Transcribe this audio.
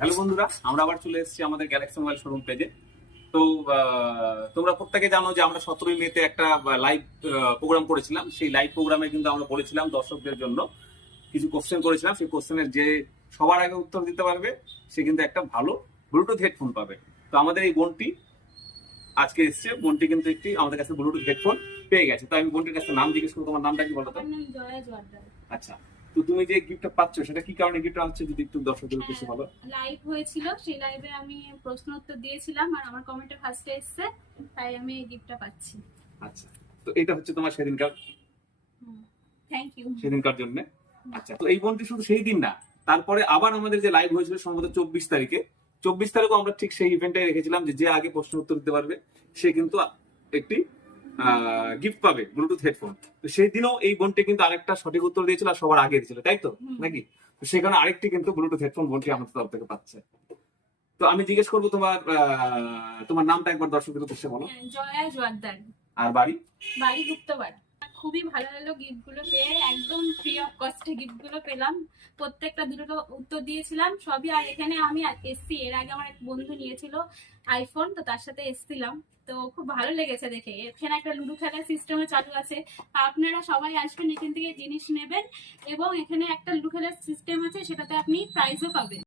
Hello বন্ধুরা, আমরা আবার চলে এসেছি আমাদের গ্যালাক্সি মোবাইল শোরুম পেজে। তো তোমরা প্রত্যেকে জানো যে আমরা 17ই মেতে একটা লাইভ প্রোগ্রাম করেছিলাম। সেই লাইভ প্রোগ্রামে কিন্তু আমরা বলেছিলাম দর্শকদের জন্য কিছু কোশ্চেন করেছিলাম। সেই কোশ্চেনের যে সবার আগে উত্তর দিতে পারবে সে কিন্তু একটা ভালো ব্লুটুথ হেডফোন পাবে। তো আমাদের এই বোনটি আজকে এসছে। বোনটি কিন্তু একটি আমাদের কাছে ব্লুটুথ হেডফোন পেয়ে গেছে। তো আমি বোনটির কাছে নাম জিজ্ঞেস করবো, তোমার নামটা কি বলো তো? আমার নাম জয়া জোয়ারদার। আচ্ছা, তো তুমি যে গিফটটা পাচ্ছ সেটা কি কারণে গিফটটা হচ্ছে, যদি একটু দর্শকদের উদ্দেশ্যে বলো। লাইভ হয়েছিল, সেই লাইভে আমি প্রশ্ন উত্তর দিয়েছিলাম আর আমার কমেন্টে ফার্স্টে এসেছে, তাই আমি এই গিফটটা পাচ্ছি। আচ্ছা, তো এটা হচ্ছে তোমার সেদিনকার থ্যাংক ইউ। সেদিনকার জন্য। আচ্ছা, তো এই বোনটি শুধু সেই দিন না, তারপরে আবার আমাদের যে লাইভ হয়েছিল সম্ভবত 24 তারিখে, 24 তারিখও আমরা ঠিক সেই ইভেন্টটাই রেখেছিলাম যে যে আগে প্রশ্ন উত্তর দিতে পারবে সে কিন্তু একটি গিফট পাবে ব্লুটুথ হেডফোন। তো সেই দিনও এই বোনটি কিন্তু আরেকটা সঠিক উত্তর দিয়েছিল আর সবার আগে দিয়েছিল, তাই তো নাকি? তো সেখানে আরেকটি কিন্তু ব্লুটুথ হেডফোন বোনটি আমাদের তরফ থেকে পাচ্ছে। তো আমি জিজ্ঞেস করবো তোমার তোমার নামটা একবার দর্শকদের উদ্দেশ্যে বলো। জয়া জোয়ারদার। আর বাড়ি? বাড়ি গুপ্তবাড়ি। খুবই ভালো লাগলো গিফট গুলো পেয়ে, একদম ফ্রি অফ কস্টে গিফট গুলো পেলাম। প্রত্যেকটা দুটো উত্তর দিয়েছিলাম সবই। আর এখানে আমি এসছি, এর আগে আমার এক বন্ধু নিয়েছিল আইফোন, তো তার সাথে এসছিলাম। তো খুব ভালো লেগেছে দেখে। এখানে একটা লুডো খেলার সিস্টেমও চালু আছে। আপনারা সবাই আসবেন, এখান থেকে জিনিস নেবেন এবং এখানে একটা লুডো খেলার সিস্টেম আছে, সেটাতে আপনি প্রাইজও পাবেন।